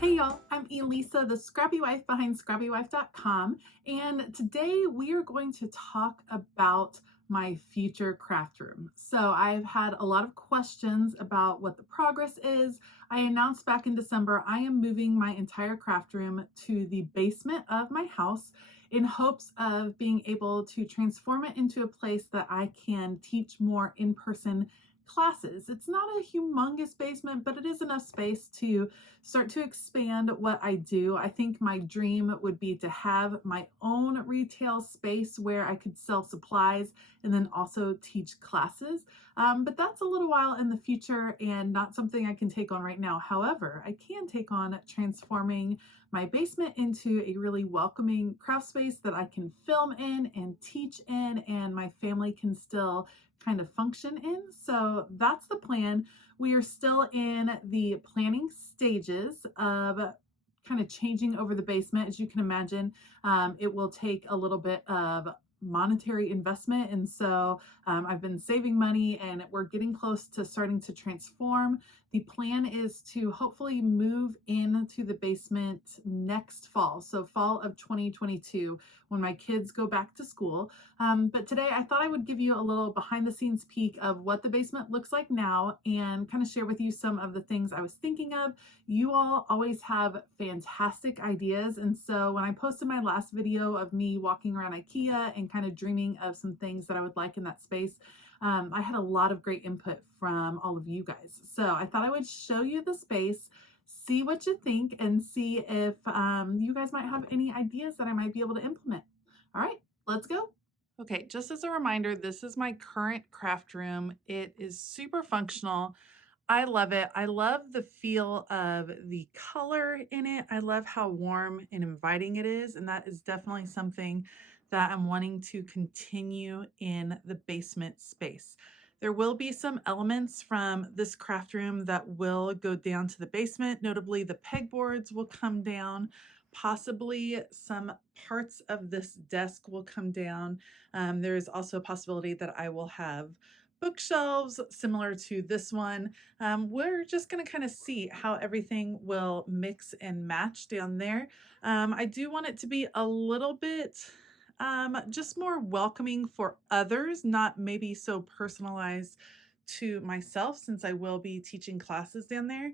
Hey y'all, I'm Elisa, the Scrappy Wife behind ScrappyWife.com, and today we are going to talk about my future craft room. So I've had a lot of questions about what the progress is. I announced back in December I am moving my entire craft room to the basement of my house in hopes of being able to transform it into a place that I can teach more in-person classes. It's not a humongous basement, but it is enough space to start to expand what I do. I think my dream would be to have my own retail space where I could sell supplies and then also teach classes. But that's a little while in the future and not something I can take on right now. However, I can take on transforming my basement into a really welcoming craft space that I can film in and teach in, and my family can still kind of function in. So that's the plan. We are still in the planning stages of kind of changing over the basement. As you can imagine, it will take a little bit of monetary investment. And so I've been saving money and we're getting close to starting to transform. The plan is to hopefully move into the basement next fall. So fall of 2022 when my kids go back to school. But today I thought I would give you a little behind the scenes peek of what the basement looks like now and kind of share with you some of the things I was thinking of. You all always have fantastic ideas. And so when I posted my last video of me walking around IKEA and kind of dreaming of some things that I would like in that space, I had a lot of great input from all of you guys. So I thought I would show you the space, see what you think, and see if you guys might have any ideas that I might be able to implement. All right, let's go. Okay, just as a reminder, this is my current craft room. It is super functional. I love it. I love the feel of the color in it. I love how warm and inviting it is. And that is definitely something that I'm wanting to continue in the basement space. There will be some elements from this craft room that will go down to the basement. Notably, the pegboards will come down. Possibly some parts of this desk will come down. There is also a possibility that I will have bookshelves similar to this one. We're just going to kind of see how everything will mix and match down there. I do want it to be a little bit just more welcoming for others, not maybe so personalized to myself since I will be teaching classes down there.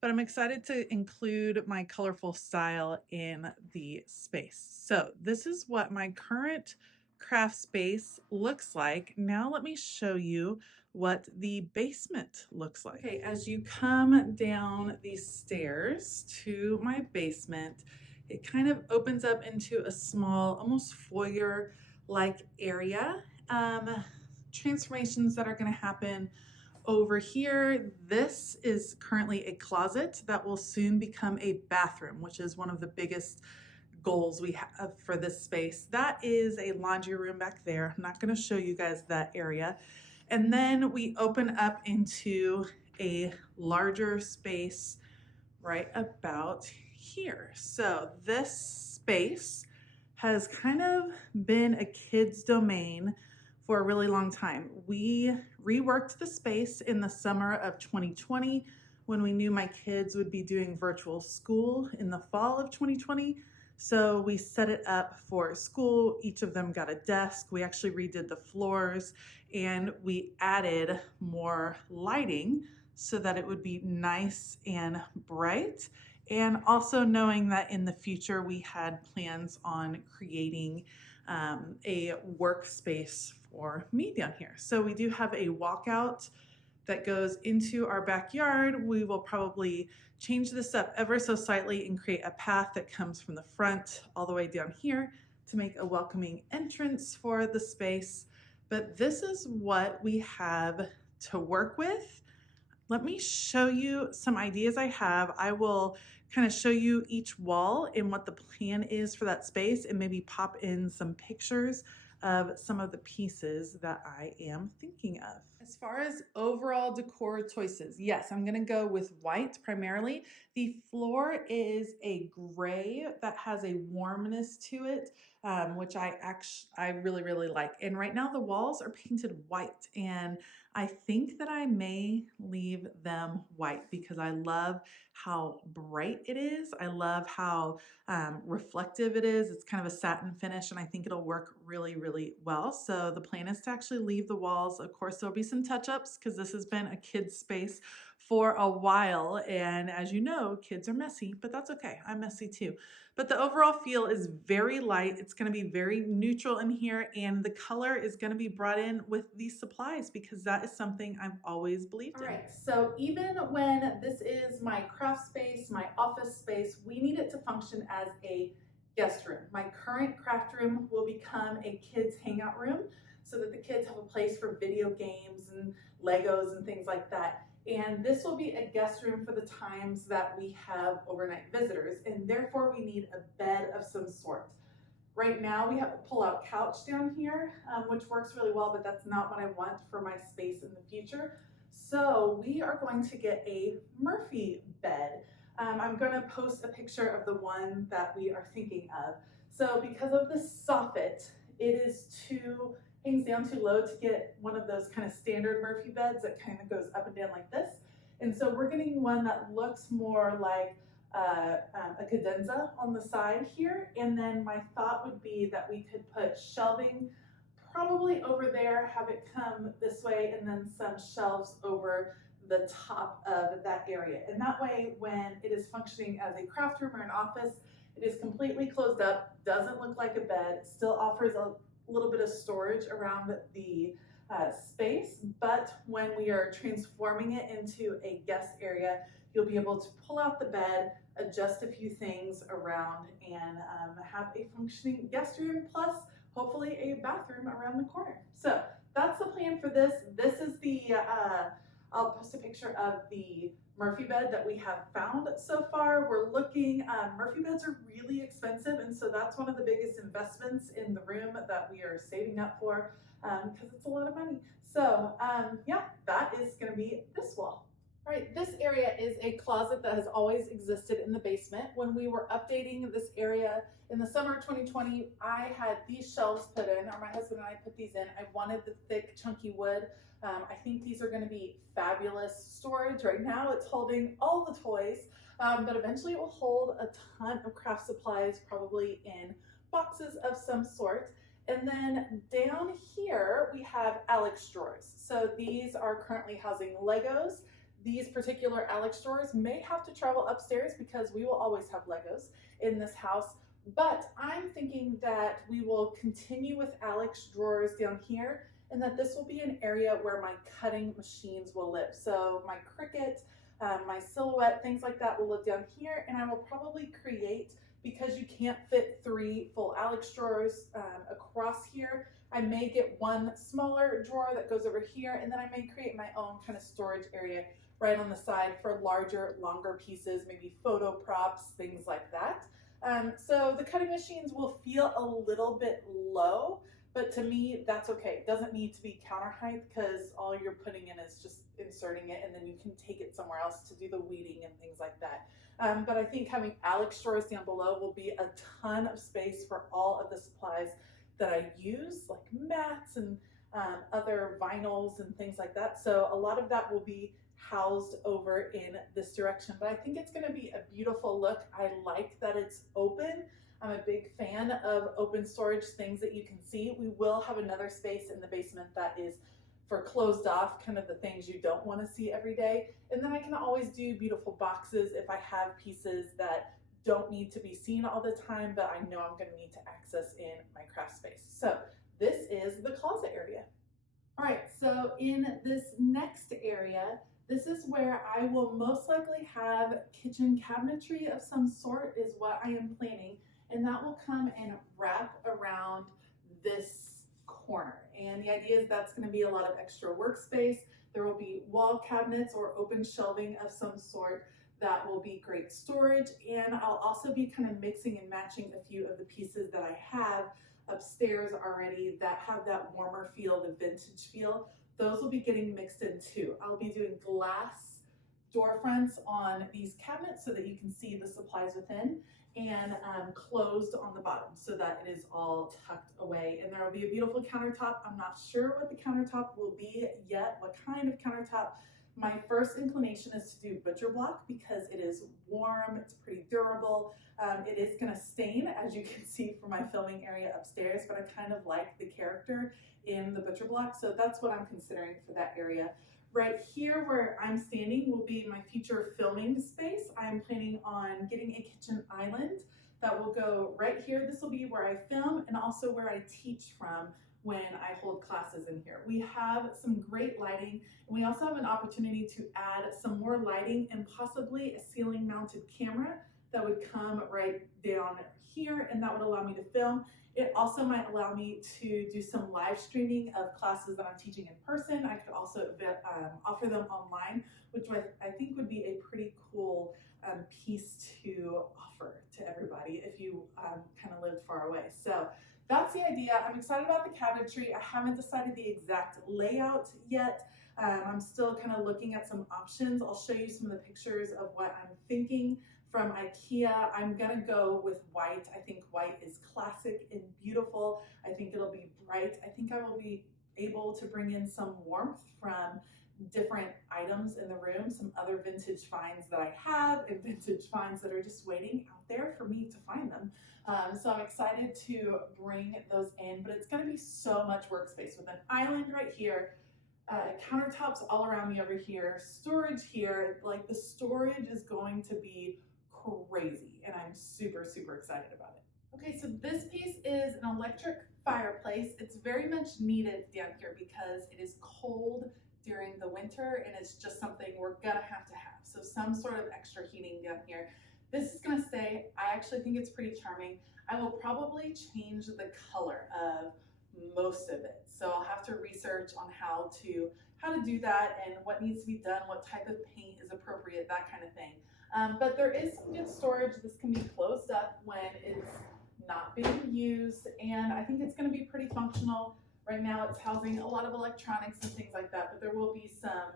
But I'm excited to include my colorful style in the space. So this is what my current craft space looks like. Now let me show you what the basement looks like. Okay, as you come down these stairs to my basement, it kind of opens up into a small, almost foyer-like area. Transformations that are going to happen over here. This is currently a closet that will soon become a bathroom, which is one of the biggest goals we have for this space. That is a laundry room back there. I'm not going to show you guys that area. And then we open up into a larger space right about here. So this space has kind of been a kid's domain for a really long time. We reworked the space in the summer of 2020 when we knew my kids would be doing virtual school in the fall of 2020. So we set it up for school. Each of them got a desk. We actually redid the floors and we added more lighting so that it would be nice and bright. And also knowing that in the future we had plans on creating a workspace for me down here. So we do have a walkout that goes into our backyard. We will probably change this up ever so slightly and create a path that comes from the front all the way down here to make a welcoming entrance for the space. But this is what we have to work with. Let me show you some ideas I have. I will kind of show you each wall and what the plan is for that space and maybe pop in some pictures of some of the pieces that I am thinking of. As far as overall decor choices, yes, I'm gonna go with white primarily. The floor is a gray that has a warmness to it, which I really like. And right now the walls are painted white, and I think that I may leave them white because I love how bright it is. I love how reflective it is. It's kind of a satin finish, and I think it'll work really well. So the plan is to actually leave the walls. Of course, there'll be some touch-ups because this has been a kid's space for a while. And as you know, kids are messy, but that's okay. I'm messy too. But the overall feel is very light. It's going to be very neutral in here, and the color is going to be brought in with these supplies because that is something I've always believed in. All right, so even when this is my craft space, my office space, we need it to function as a guest room. My current craft room will become a kids hangout room so that the kids have a place for video games and Legos and things like that. And this will be a guest room for the times that we have overnight visitors, and therefore we need a bed of some sort. Right now we have a pull-out couch down here, which works really well, but that's not what I want for my space in the future. So we are going to get a Murphy bed. I'm going to post a picture of the one that we are thinking of. So because of the soffit, hangs down too low to get one of those kind of standard Murphy beds that kind of goes up and down like this. And so we're getting one that looks more like a cadenza on the side here. And then my thought would be that we could put shelving probably over there, have it come this way, and then some shelves over the top of that area. And that way, when it is functioning as a craft room or an office, it is completely closed up, doesn't look like a bed, still offers a little bit of storage around the space, but when we are transforming it into a guest area, you'll be able to pull out the bed, adjust a few things around, and have a functioning guest room, plus hopefully a bathroom around the corner. So that's the plan for this. This is I'll post a picture of the Murphy bed that we have found so far. We're looking, Murphy beds are really expensive, and so that's one of the biggest investments in the room that we are saving up for because it's a lot of money. So yeah, that is gonna be this wall. All right, this area is a closet that has always existed in the basement. When we were updating this area in the summer of 2020, I had these shelves put in, or my husband and I put these in. I wanted the thick, chunky wood. I think these are gonna be fabulous storage. Right now it's holding all the toys, but eventually it will hold a ton of craft supplies, probably in boxes of some sort. And then down here we have Alex drawers. So these are currently housing Legos. These particular Alex drawers may have to travel upstairs because we will always have Legos in this house. But I'm thinking that we will continue with Alex drawers down here, and that this will be an area where my cutting machines will live. So my Cricut, my Silhouette, things like that will live down here, and I will probably create, because you can't fit 3 full Alex drawers across here, I may get one smaller drawer that goes over here, and then I may create my own kind of storage area right on the side for larger, longer pieces, maybe photo props, things like that. So the cutting machines will feel a little bit low, but to me, that's okay. It doesn't need to be counter height because all you're putting in is just inserting it, and then you can take it somewhere else to do the weeding and things like that. But I think having Alex drawers down below will be a ton of space for all of the supplies that I use, like mats and other vinyls and things like that. So a lot of that will be housed over in this direction, but I think it's going to be a beautiful look. I like that it's open. I'm a big fan of open storage, things that you can see. We will have another space in the basement that is for closed off, kind of the things you don't want to see every day. And then I can always do beautiful boxes if I have pieces that don't need to be seen all the time, but I know I'm going to need to access in my craft space. So this is the closet area. All right, so in this next area, this is where I will most likely have kitchen cabinetry of some sort is what I am planning. And that will come and wrap around this corner. And the idea is that's going to be a lot of extra workspace. There will be wall cabinets or open shelving of some sort that will be great storage. And I'll also be kind of mixing and matching a few of the pieces that I have upstairs already that have that warmer feel, the vintage feel, those will be getting mixed in too. I'll be doing glass door fronts on these cabinets so that you can see the supplies within, and closed on the bottom so that it is all tucked away. And there will be a beautiful countertop. I'm not sure what the countertop will be yet, what kind of countertop. My first inclination is to do butcher block because it is warm, it's pretty durable. It is gonna stain, as you can see from my filming area upstairs, but I kind of like the character in the butcher block, so that's what I'm considering for that area. Right here where I'm standing will be my future filming space. I'm planning on getting a kitchen island that will go right here. This will be where I film and also where I teach from when I hold classes in here. We have some great lighting, and we also have an opportunity to add some more lighting and possibly a ceiling mounted camera that would come right down here, and that would allow me to film. It also might allow me to do some live streaming of classes that I'm teaching in person. I could also offer them online, which I think would be a pretty cool piece to offer to everybody if you kind of lived far away. So that's the idea. I'm excited about the cabinetry. I haven't decided the exact layout yet. I'm still kind of looking at some options. I'll show you some of the pictures of what I'm thinking. From IKEA, I'm gonna go with white. I think white is classic and beautiful. I think it'll be bright. I think I will be able to bring in some warmth from different items in the room, some other vintage finds that I have and vintage finds that are just waiting out there for me to find them. So I'm excited to bring those in, but it's gonna be so much workspace with an island right here, countertops all around me over here, storage here. Like, the storage is going to be crazy, and I'm super, super excited about it. Okay, so this piece is an electric fireplace. It's very much needed down here because it is cold during the winter, and it's just something we're gonna have to have. So some sort of extra heating down here. This is gonna stay. I actually think it's pretty charming. I will probably change the color of most of it. So I'll have to research on how to do that and what needs to be done, what type of paint is appropriate, that kind of thing. But there is some good storage. This can be closed up when it's not being used, and I think it's going to be pretty functional. Right now it's housing a lot of electronics and things like that, but there will be some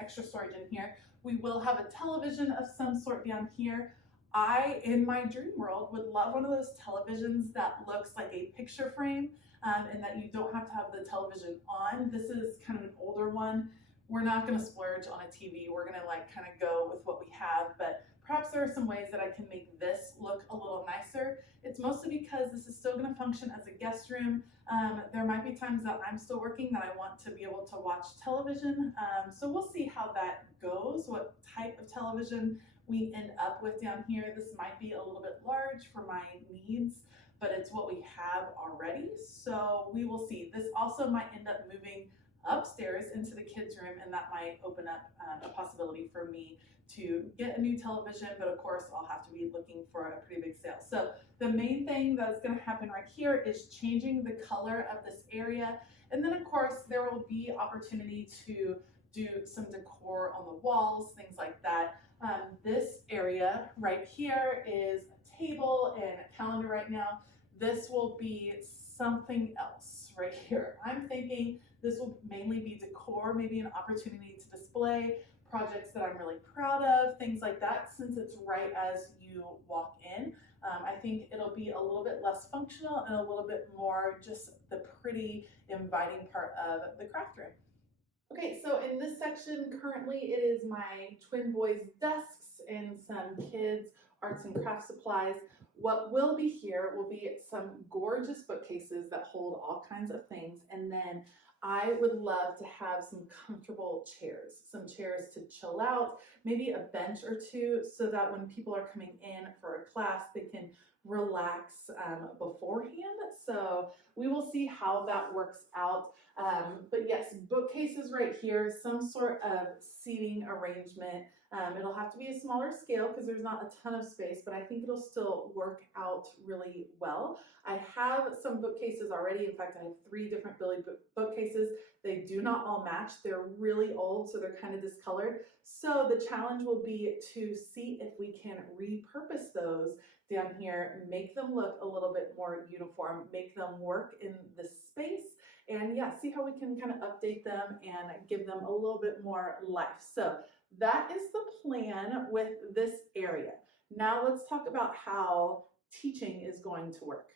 extra storage in here. We will have a television of some sort down here. I, in my dream world, would love one of those televisions that looks like a picture frame, and that you don't have to have the television on. This is kind of an older one. We're not going to splurge on a TV. We're going to kind of go with what we have, but perhaps there are some ways that I can make this look a little nicer. It's mostly because this is still going to function as a guest room. There might be times that I'm still working that I want to be able to watch television. So we'll see how that goes, what type of television we end up with down here. This might be a little bit large for my needs, but it's what we have already. So we will see. This also might end up moving upstairs into the kids' room, and that might open up a possibility for me to get a new television, but of course I'll have to be looking for a pretty big sale. So the main thing that's going to happen right here is changing the color of this area, and then of course there will be opportunity to do some decor on the walls, things like that. This area right here is a table and a calendar right now. This will be something else right here. I'm thinking this will mainly be decor, maybe an opportunity to display projects that I'm really proud of, things like that, since it's right as you walk in. I think it'll be a little bit less functional and a little bit more just the pretty inviting part of the craft room. Okay, so in this section currently it is my twin boys' desks and some kids' arts and craft supplies. What will be here will be some gorgeous bookcases that hold all kinds of things, and then I would love to have some comfortable chairs, some chairs to chill out, maybe a bench or two, so that when people are coming in for a class, they can relax beforehand. So we will see how that works out. But yes, bookcases right here, some sort of seating arrangement It'll have to be a smaller scale because there's not a ton of space, but I think it'll still work out really well. I have some bookcases already. In fact, I have 3 different Billy bookcases. They do not all match. They're really old, so they're kind of discolored. So the challenge will be to see if we can repurpose those down here, make them look a little bit more uniform, make them work in this space, and yeah, see how we can kind of update them and give them a little bit more life. So that is the plan with this area. Now let's talk about how teaching is going to work.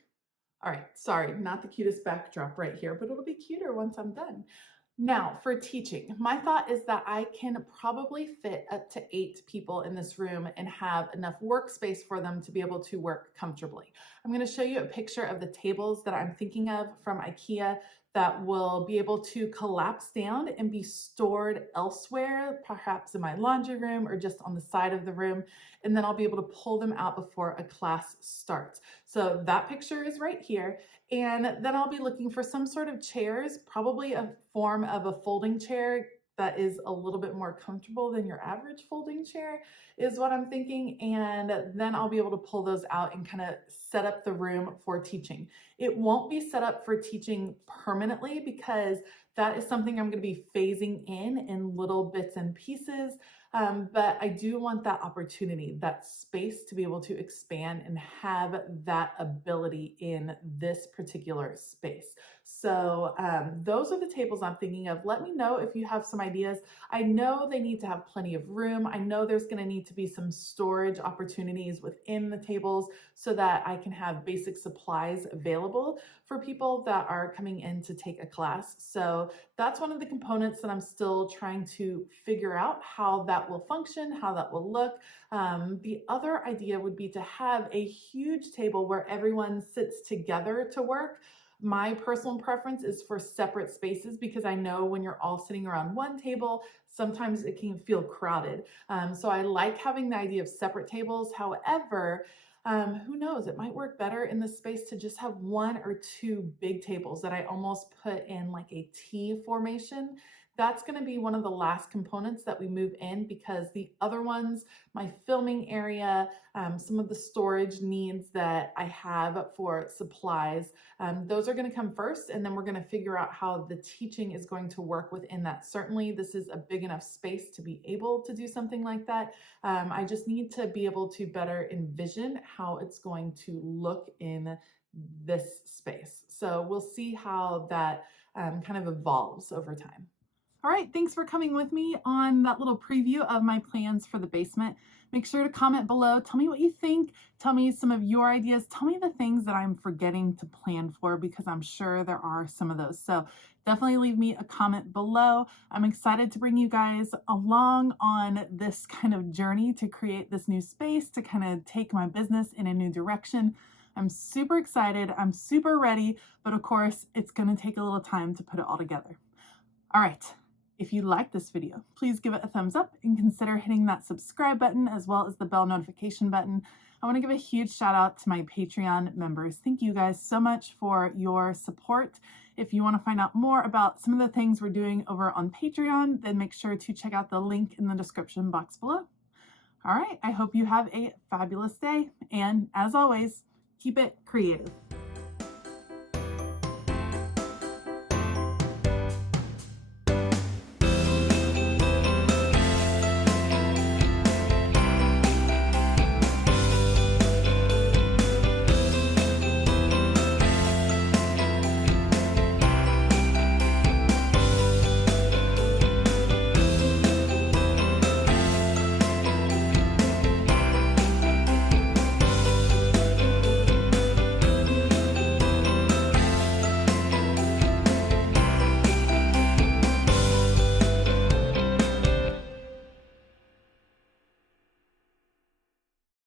All right, sorry, not the cutest backdrop right here, but it'll be cuter once I'm done. Now, for teaching, my thought is that I can probably fit up to 8 people in this room and have enough workspace for them to be able to work comfortably. I'm going to show you a picture of the tables that I'm thinking of from IKEA that will be able to collapse down and be stored elsewhere, perhaps in my laundry room or just on the side of the room. And then I'll be able to pull them out before a class starts. So that picture is right here. And then I'll be looking for some sort of chairs, probably a form of a folding chair that is a little bit more comfortable than your average folding chair is what I'm thinking. And then I'll be able to pull those out and kind of set up the room for teaching. It won't be set up for teaching permanently because that is something I'm going to be phasing in little bits and pieces. But I do want that opportunity, that space to be able to expand and have that ability in this particular space. So those are the tables I'm thinking of. Let me know if you have some ideas. I know they need to have plenty of room. I know there's going to need to be some storage opportunities within the tables so that I can have basic supplies available for people that are coming in to take a class. So that's one of the components that I'm still trying to figure out how that will function, how that will look. The other idea would be to have a huge table where everyone sits together to work. My personal preference is for separate spaces because I know when you're all sitting around one table, sometimes it can feel crowded. So I like having the idea of separate tables. However, who knows, it might work better in the space to just have 1 or 2 big tables that I almost put in like a T formation. That's going to be one of the last components that we move in because the other ones, my filming area, some of the storage needs that I have for supplies, those are going to come first, and then we're going to figure out how the teaching is going to work within that. Certainly, this is a big enough space to be able to do something like that. I just need to be able to better envision how it's going to look in this space. So we'll see how that kind of evolves over time. All right, thanks for coming with me on that little preview of my plans for the basement. Make sure to comment below. Tell me what you think. Tell me some of your ideas. Tell me the things that I'm forgetting to plan for because I'm sure there are some of those. So definitely leave me a comment below. I'm excited to bring you guys along on this kind of journey to create this new space, to kind of take my business in a new direction. I'm super excited. I'm super ready, but of course, it's going to take a little time to put it all together. All right. If you like this video, please give it a thumbs up and consider hitting that subscribe button as well as the bell notification button. I want to give a huge shout out to my Patreon members. Thank you guys so much for your support. If you want to find out more about some of the things we're doing over on Patreon, then make sure to check out the link in the description box below. All right, I hope you have a fabulous day. And as always, keep it creative.